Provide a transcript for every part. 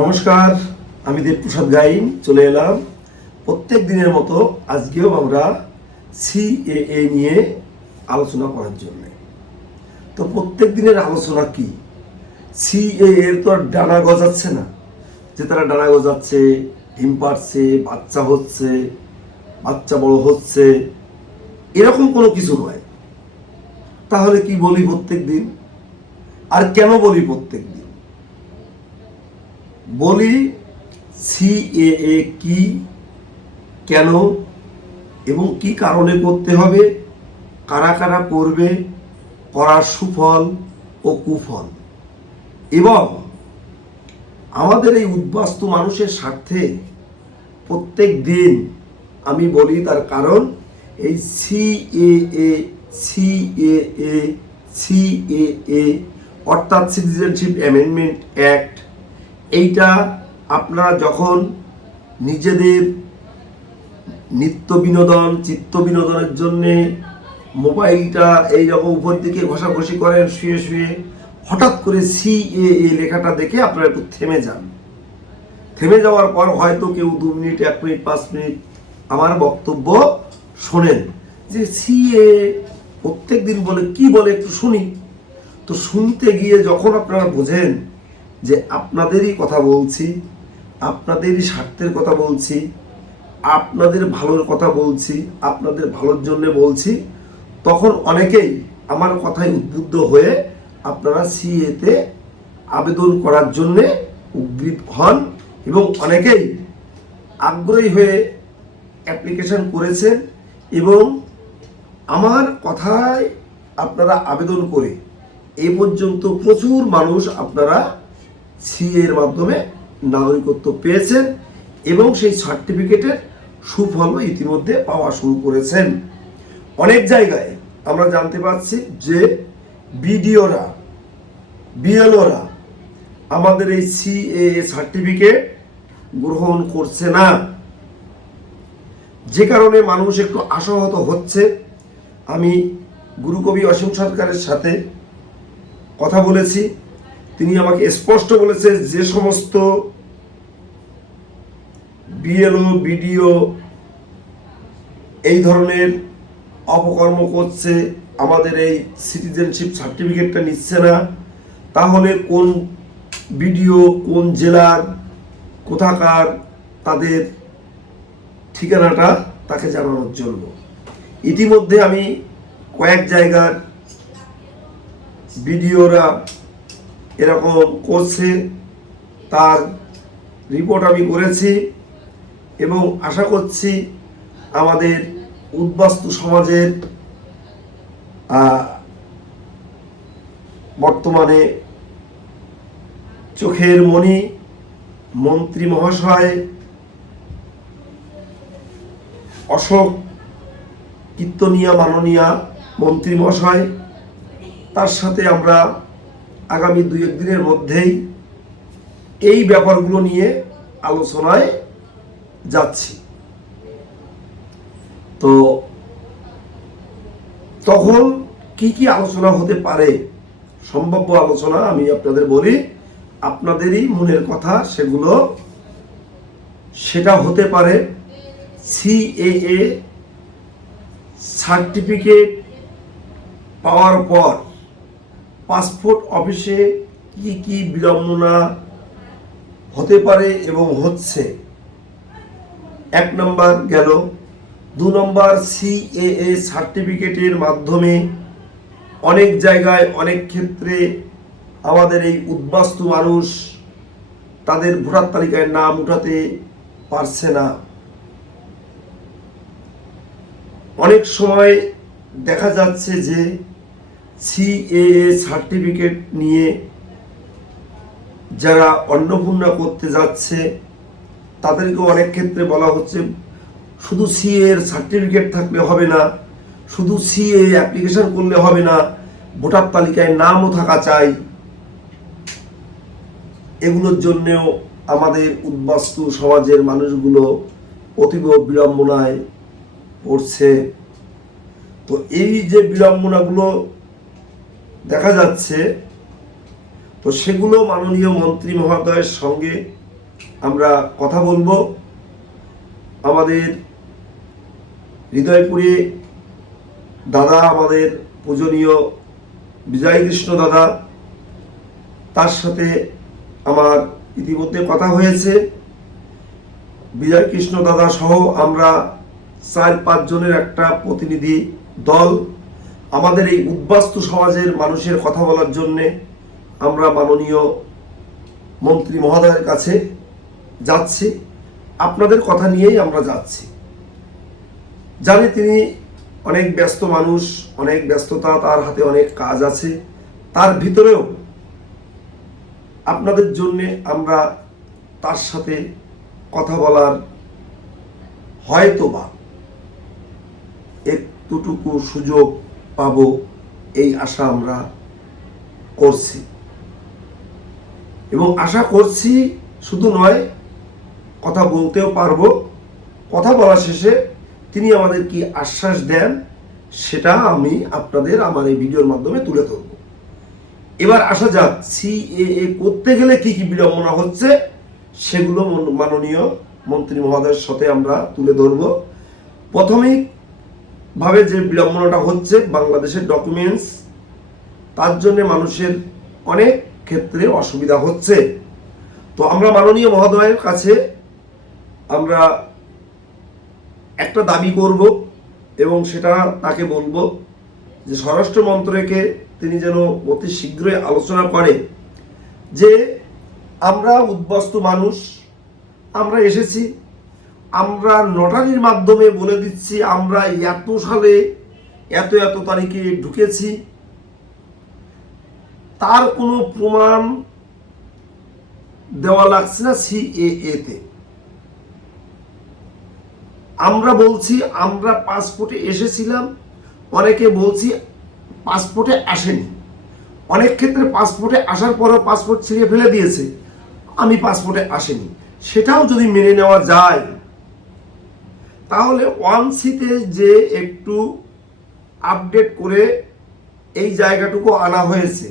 নমস্কার, আমি দেবপ্রসাদ গাইন চলে এলাম প্রত্যেক দিনের মতো আজকেও আমরা সিএএ নিয়ে আলোচনা করার জন্য। তো প্রত্যেক দিনের আলোচনা কি? সিএএ তো আর ডানা গজাচ্ছে না যে তারা ডানা গজাচ্ছে, ডিম পাড়ছে, বাচ্চা হচ্ছে, বাচ্চা বড় হচ্ছে, এরকম কোনো কিছু নয়। তাহলে কি বলি প্রত্যেক দিন? আর কেন বলি প্রত্যেক দিন? বলি সিএএ কি, কেন এবং কি কারণে করতে হবে, কারা কারা করবে, করার সুফল ও কুফল, এবং আমাদের এই উদ্বাস্তু মানুষের স্বার্থে প্রত্যেক দিন আমি বলি। তার কারণ এই সিএএ সিএএ সিএএ অর্থাৎ সিটিজেনশিপ অ্যামেন্ডমেন্ট অ্যাক্ট, এইটা আপনারা যখন নিজেদের নিত্য বিনোদন, চিত্ত বিনোদনের জন্যে মোবাইলটা এইরকম উপর দিকে ঘষাঘষি করেন শুয়ে শুয়ে, হঠাৎ করে সিএএ লেখাটা দেখে আপনারা একটু থেমে যান। থেমে যাওয়ার পর হয়তো কেউ 2 মিনিট, 1 মিনিট, 5 মিনিট আমার বক্তব্য শোনেন যে সিএ প্রত্যেক দিন বলে কি বলে একটু শুনি। তো শুনতে গিয়ে যখন আপনারা বোঝেন যে আপনাদেরই কথা বলছি, আপনাদেরই স্বার্থের কথা বলছি, আপনাদের ভালোর কথা বলছি, আপনাদের ভালোর জন্য বলছি, তখন অনেকেই আমার কথায় উদ্বুদ্ধ হয়ে আপনারা সিএতে আবেদন করার জন্যে উদ্গ্রীব হন এবং অনেকেই আগ্রহী হয়ে অ্যাপ্লিকেশন করেছেন এবং আমার কথায় আপনারা আবেদন করে এ পর্যন্ত প্রচুর মানুষ আপনারা সিএর মাধ্যমে নাগরিকত্ব পেয়েছেন এবং সেই সার্টিফিকেটের সুফল ইতিমধ্যে পাওয়া শুরু করেছেন। অনেক জায়গায় আমরা জানতে পারছি যে বিডিওরা, বিএলওরা আমাদের এই সিএএ সার্টিফিকেট গ্রহণ করছে না, যে কারণে মানুষ একটু আশাহত হচ্ছে। আমি গুরুকবি অসীম সরকারের সাথে কথা বলেছি, তিনি আমাকে স্পষ্ট বলেছে যে সমস্ত বিএলও, বিডিও এই ধরনের অপকর্ম করছে, আমাদের এই সিটিজেনশিপ সার্টিফিকেটটা নিচ্ছে না, তাহলে কোন বিডিও, কোন জেলার, কোথাকার, তাদের ঠিকানাটা তাকে জানানোর জন্য। ইতিমধ্যে আমি কয়েক জায়গার বিডিওরা এরকম করছে, তার রিপোর্ট আমি করেছি এবং আশা করছি আমাদের উদ্বাস্তু সমাজের বর্তমানে চোখের মণি মন্ত্রী মহাশয় অশোক কীর্তনিয়া, মাননীয়া মন্ত্রী মহাশয়, তার সাথে আমরা আগামী 2-1 দিনের মধ্যেই এই ব্যাপারগুলো নিয়ে আলোচনায় যাচ্ছি। তো তখন কি কি আলোচনা হতে পারে, সম্ভাব্য আলোচনা আমি আপনাদের বলি, আপনাদেরই মনের কথা সেগুলো। সেটা হতে পারে সিএএ সার্টিফিকেট পাওয়ার পর পাসপোর্ট অফিসে কি কি বিড়ম্বনা হতে পারে এবং হচ্ছে, 1 নম্বর গেল। 2 নম্বর, সিএএ সার্টিফিকেটের মাধ্যমে অনেক জায়গায়, অনেক ক্ষেত্রে আমাদের এই উদ্বাস্তু মানুষ তাদের ভোটার তালিকায় নাম উঠাতে পারছে না। অনেক সময় দেখা যাচ্ছে যে সিএএ সার্টিফিকেট নিয়ে যারা অন্নপূর্ণা করতে যাচ্ছে তাদেরকে অনেক ক্ষেত্রে বলা হচ্ছে শুধু সিএর সার্টিফিকেট থাকলে হবে না, শুধু সিএ অ্যাপ্লিকেশন করলে হবে না, ভোটার তালিকায় নামও থাকা চাই। এগুলোর জন্যেও আমাদের উদ্বাস্তু সমাজের মানুষগুলো অতীব বিড়ম্বনায় পড়ছে। তো এই যে বিড়ম্বনাগুলো দেখা যাচ্ছে, তো সেগুলো মাননীয় মন্ত্রী মহোদয়ের সঙ্গে আমরা কথা বলবো। আমাদের হৃদয়পুরে দাদা, আমাদের পূজনীয় বিজয় কৃষ্ণ দাদা, তার সাথে আমার ইতিমধ্যে কথা হয়েছে। বিজয় কৃষ্ণ দাদা সহ আমরা 4-5 জনের একটা প্রতিনিধি দল আমাদের এই উদ্বাস্তু সমাজের মানুষের কথা বলার জন্যে আমরা মাননীয় মন্ত্রী মহোদয়ের কাছে যাচ্ছি। আপনাদের কথা নিয়েই আমরা যাচ্ছি। জানি তিনি অনেক ব্যস্ত মানুষ, অনেক ব্যস্ততা, তার হাতে অনেক কাজ আছে। তার ভিতরেও আপনাদের জন্যে আমরা তার সাথে কথা বলার হয়তোবা একটুটুকু সুযোগ পাব, এই আশা আমরা করছি। এবং আশা করছি শুধু নয়, কথা বলতেও পারবো। কথা বলা শেষে তিনি আমাদের কি আশ্বাস দেন সেটা আমি আপনাদের আমার এই ভিডিওর মাধ্যমে তুলে ধরব। এবার আসা যাক, সিএএ করতে গেলে কি কি বিড়ম্বনা হচ্ছে সেগুলো মাননীয় মন্ত্রী মহোদয়ের সাথে আমরা তুলে ধরব। প্রথমেই ভাবে যে বিড়ম্বনাটা হচ্ছে বাংলাদেশের ডকুমেন্টস, তার জন্য মানুষের অনেক ক্ষেত্রে অসুবিধা হচ্ছে। তো আমরা মাননীয় মহোদয়ের কাছে আমরা একটা দাবি করব এবং সেটা তাকে বলবো যে স্বরাষ্ট্র মন্ত্রকে তিনি যেন অতি শীঘ্রই আলোচনা করে যে আমরা উদ্বাস্তু মানুষ, আমরা এসেছি, আমরা নোটারির মাধ্যমে বলে দিচ্ছি আমরা এত সালে এত এত তারিখে ঢুকেছি, তার কোনো প্রমাণ দেওয়া লাগছে না সিএএ তে। আমরা বলছি আমরা পাসপোর্টে এসেছিলাম, অনেকে বলছি পাসপোর্টে আসেনি। অনেক ক্ষেত্রে পাসপোর্টে আসার পরেও পাসপোর্ট ছিঁড়ে ফেলে দিয়েছে, আমি পাসপোর্টে আসেনি। সেটাও যদি মেনে নেওয়া যায় তাহলে 1C-তে যে একটু আপডেট করে এই জায়গাটুকু আনা হয়েছে,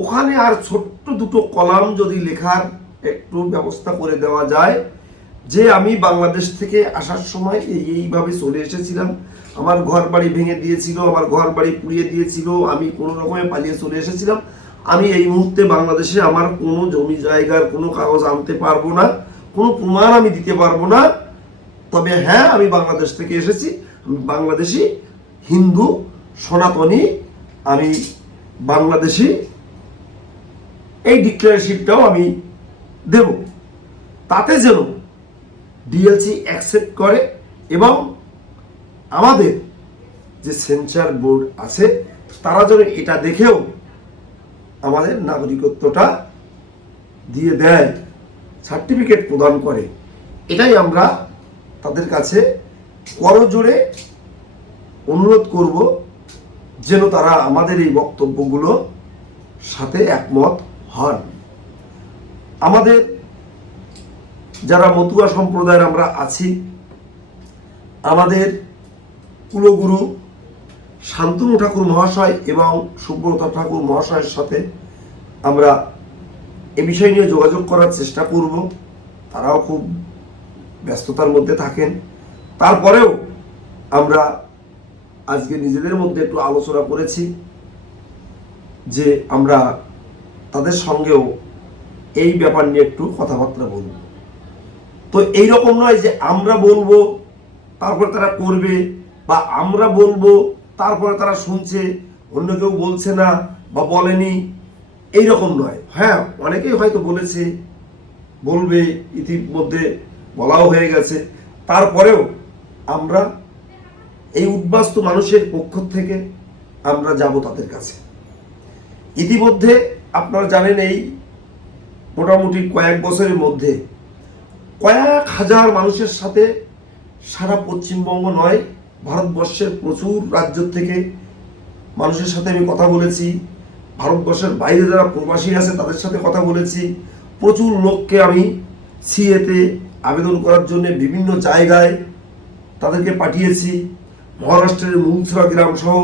ওখানে আর ছোট্ট দুটো কলাম যদি লেখার একটু ব্যবস্থা করে দেওয়া যায় যে আমি বাংলাদেশ থেকে আসার সময় এইভাবে চলে এসেছিলাম, আমার ঘর বাড়ি ভেঙে দিয়েছিল, আমার ঘর বাড়ি পুড়িয়ে দিয়েছিল, আমি কোনো রকমে পালিয়ে চলে এসেছিলাম, আমি এই মুহূর্তে বাংলাদেশে আমার কোনো জমি জায়গার কোনো কাগজ আনতে পারবো না, কোনো প্রমাণ আমি দিতে পারবো না, তবে হ্যাঁ আমি বাংলাদেশ থেকে এসেছি, আমি বাংলাদেশি হিন্দু সনাতনী, আমি বাংলাদেশি, এই ডিক্লারেশনটাও আমি দেব। তাতে যেন ডিএলসি অ্যাকসেপ্ট করে এবং আমাদের যে সেন্সর বোর্ড আছে তারা যেন এটা দেখেও আমাদের নাগরিকত্বটা দিয়ে দেয়, সার্টিফিকেট প্রদান করে। এটাই আমরা তাদের কাছে করজোড়ে অনুরোধ করব যেন তারা আমাদের এই বক্তব্যগুলো সাথে একমত হন। আমাদের যারা মতুয়া সম্প্রদায়ের আমরা আছি, আমাদের কুলগুরু শান্তনু ঠাকুর মহাশয় এবং সুব্রত ঠাকুর মহাশয়ের সাথে আমরা এ বিষয় নিয়ে যোগাযোগ করার চেষ্টা করব। তারাও খুব ব্যস্ততার মধ্যে থাকেন, তারপরেও আমরা আজকে নিজেদের মধ্যে একটু আলোচনা করেছি যে আমরা তাদের সঙ্গেও এই ব্যাপার নিয়ে একটু কথাবার্তা বলব। তো এইরকম নয় যে আমরা বলবো তারপরে তারা করবে, বা আমরা বলবো তারপরে তারা শুনছে, অন্য কেউ বলছে না বা বলেনি, এইরকম নয়। হ্যাঁ, অনেকেই হয়তো বলেছে, বলবে, ইতিমধ্যে বলাও হয়ে গেছে, তারপরেও আমরা এই উদ্বাস্তু মানুষের পক্ষ থেকে আমরা যাব তাদের কাছে। ইতিমধ্যে আপনারা জানেন এই মোটামুটি কয়েক বছরের মধ্যে কয়েক হাজার মানুষের সাথে সারা পশ্চিমবঙ্গ নয়, ভারতবর্ষের প্রচুর রাজ্য থেকে মানুষের সাথে আমি কথা বলেছি, ভারতবর্ষের বাইরে যারা প্রবাসী আছে তাদের সাথে কথা বলেছি, প্রচুর লোককে আমি সিএতে আবেদন করার জন্য বিভিন্ন জায়গায় তাদেরকে পাঠিয়েছি। মহারাষ্ট্রের মুলছড়া গ্রাম সহ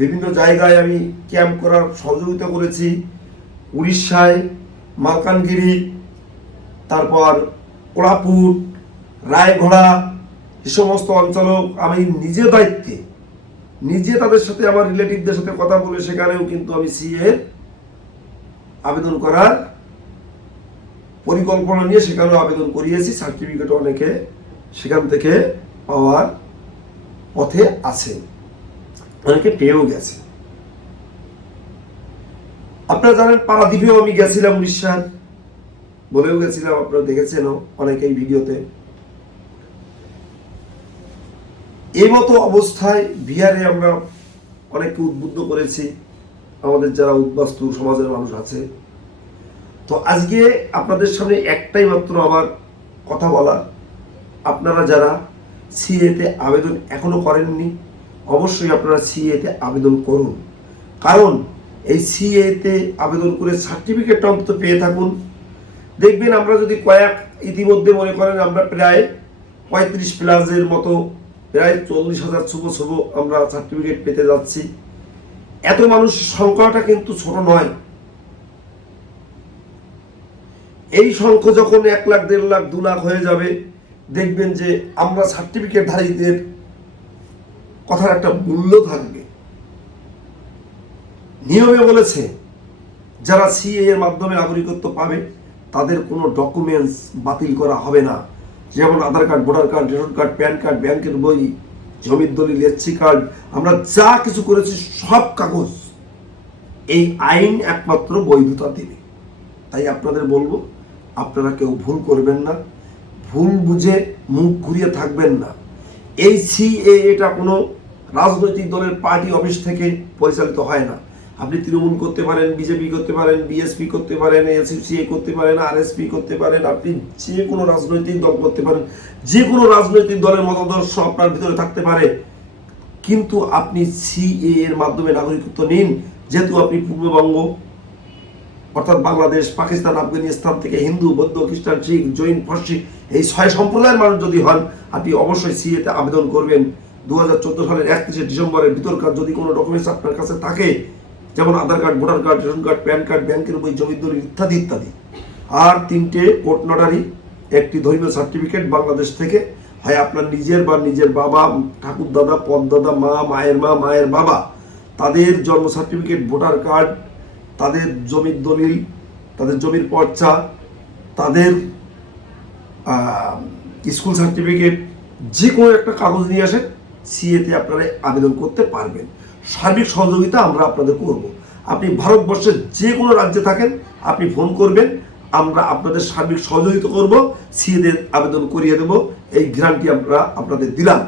বিভিন্ন জায়গায় আমি ক্যাম্প করার সহযোগিতা করেছি, উড়িষ্যায় মালকানগিরি, তারপর কোড়াপুর, রায়ঘোড়া, এ সমস্ত অঞ্চলও আমি নিজের দায়িত্বে নিজে তাদের সাথে আমার রিলেটিভদের সাথে কথা বলে সেখানেও কিন্তু আমি সিএ আবেদন করার পরিকল্পনা নিয়ে সেখানেও আবেদন করিয়েছি। সার্টিফিকেট অনেকে সেখান থেকে পাওয়ার পথে আছে, অনেকে পেয়েও গেছে। আপনারা জানেন পারাদ্বীপেও আমি গেছিলাম, উড়িষ্যার বলেও গেছিলাম, আপনারা দেখেছেন অনেকেই ভিডিওতে। এই মতো অবস্থায় বিহারে আমরা অনেককে উদ্বুদ্ধ করেছি, আমাদের যারা উদ্বাস্তু সমাজের মানুষ আছে। তো আজকে আপনাদের সামনে একটাই মাত্র আমার কথা বলা, আপনারা যারা সিএতে আবেদন এখনো করেননি অবশ্যই আপনারা সিএতে আবেদন করুন। কারণ এই সিএতে আবেদন করে সার্টিফিকেটটা অন্তত পেয়ে থাকুন। দেখবেন আমরা যদি ইতিমধ্যে মনে করেন আমরা প্রায় 35+ মতো, প্রায় 40,000 শুভ আমরা সার্টিফিকেট পেতে যাচ্ছি। এত মানুষের সংখ্যাটা কিন্তু ছোট নয়। এই সংখ্যা যখন 1 লাখ, 1.5 লাখ, 2 লাখ হয়ে যাবে, দেখবেন যে আমরা সার্টিফিকেটধারীদের কথার একটা মূল্য থাকবে। নিয়মে বলেছে যারা সিএ এর মাধ্যমে নাগরিকত্ব পাবে তাদের কোনো ডকুমেন্টস বাতিল করা হবে না। যেমন Aadhaar card, voter card, ration card, PAN card, ব্যাংকের বই, জমির দলিল, এসসি কার্ড, আমরা যা কিছু করেছি সব কাগজ এই আইন একমাত্র বৈধতা দেবে। তাই আপনাদের বলবো আপনারা কেউ ভুল করবেন না, ভুল বুঝে মুখ ঘুরিয়ে থাকবেন না। এই সিএটা কোনো রাজনৈতিক দলের পার্টি অফিস থেকে পরিচালিত হয় না। আপনি তৃণমূল করতে পারেন, বিজেপি করতে পারেন, বিএসপি করতে পারেন, এসইউসিআই করতে পারেন, আরএসপি করতে পারেন, আপনি যে কোনো রাজনৈতিক দল করতে পারেন, যে কোনো রাজনৈতিক দলের মতাদর্শ আপনার ভিতরে থাকতে পারে, কিন্তু আপনি সিএ এর মাধ্যমে নাগরিকত্ব নিন। যেহেতু আপনি পূর্ববঙ্গ অর্থাৎ বাংলাদেশ, পাকিস্তান, আফগানিস্তান থেকে হিন্দু, বৌদ্ধ, খ্রিস্টান, শিখ, জৈন, ফার্সি এই 6 সম্প্রদায়ের মানুষ যদি হন, আপনি অবশ্যই সিএতে আবেদন করবেন। 2014 সালের 31শে ডিসেম্বরের ভিতরকার যদি কোনো ডকুমেন্টস আপনার কাছে থাকে, যেমন Aadhaar card, voter card, ration card, PAN card, ব্যাংকের বই, জমির দলিল ইত্যাদি ইত্যাদি, আর 3টে কোর্ট নটারি, একটি ধর্মীয় সার্টিফিকেট বাংলাদেশ থেকে, হয় আপনার নিজের বা নিজের বাবা, ঠাকুর দাদা, পদদাদা, মা, মায়ের বাবা, তাদের জন্ম সার্টিফিকেট, ভোটার কার্ড, তাদের জমির দলিল, তাদের জমির পর্চা, তাদের স্কুল সার্টিফিকেট, যে কোনো একটা কাগজ নিয়ে আসেন, সিএতে আপনারা আবেদন করতে পারবেন। সার্বিক সহযোগিতা আমরা আপনাদের করব। আপনি ভারতবর্ষের যে কোনো রাজ্যে থাকেন আপনি ফোন করবেন, আমরা আপনাদের সার্বিক সহযোগিতা করব, সিএতে আবেদন করিয়ে দেব, এই গ্যারান্টি আমরা আপনাদের দিলাম।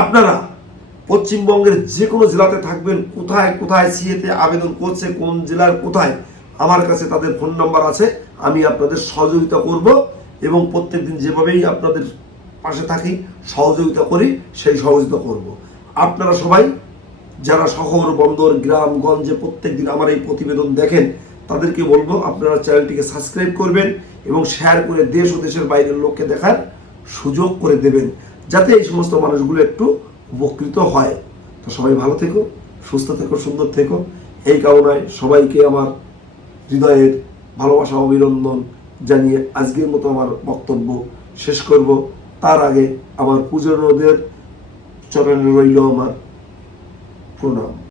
আপনারা পশ্চিমবঙ্গের যে কোনো জেলাতে থাকবেন, কোথায় কোথায় সিএতে আবেদন করছে, কোন জেলার কোথায়, আমার কাছে তাদের ফোন নাম্বার আছে, আমি আপনাদের সহযোগিতা করব এবং প্রত্যেকদিন যেভাবেই আপনাদের পাশে থাকি, সহযোগিতা করি, সেই সহযোগিতা করব। আপনারা সবাই যারা শহর, বন্দর, গ্রাম গঞ্জে প্রত্যেকদিন আমার এই প্রতিবেদন দেখেন, তাদেরকে বলবো আপনারা চ্যানেলটিকে সাবস্ক্রাইব করবেন এবং শেয়ার করে দেশ ও দেশের বাইরের লোককে দেখার সুযোগ করে দেবেন, যাতে এই সমস্ত মানুষগুলো একটু উপকৃত হয়। তো সবাই ভালো থেকো, সুস্থ থেকো, সুন্দর থেকো, এই কামনায় সবাইকে আমার হৃদয়ের ভালোবাসা, অভিনন্দন জানিয়ে আজকের মতো আমার বক্তব্য শেষ করব। তার আগে আমার পূজনীয়দের চরণে রইল আমার প্রণাম।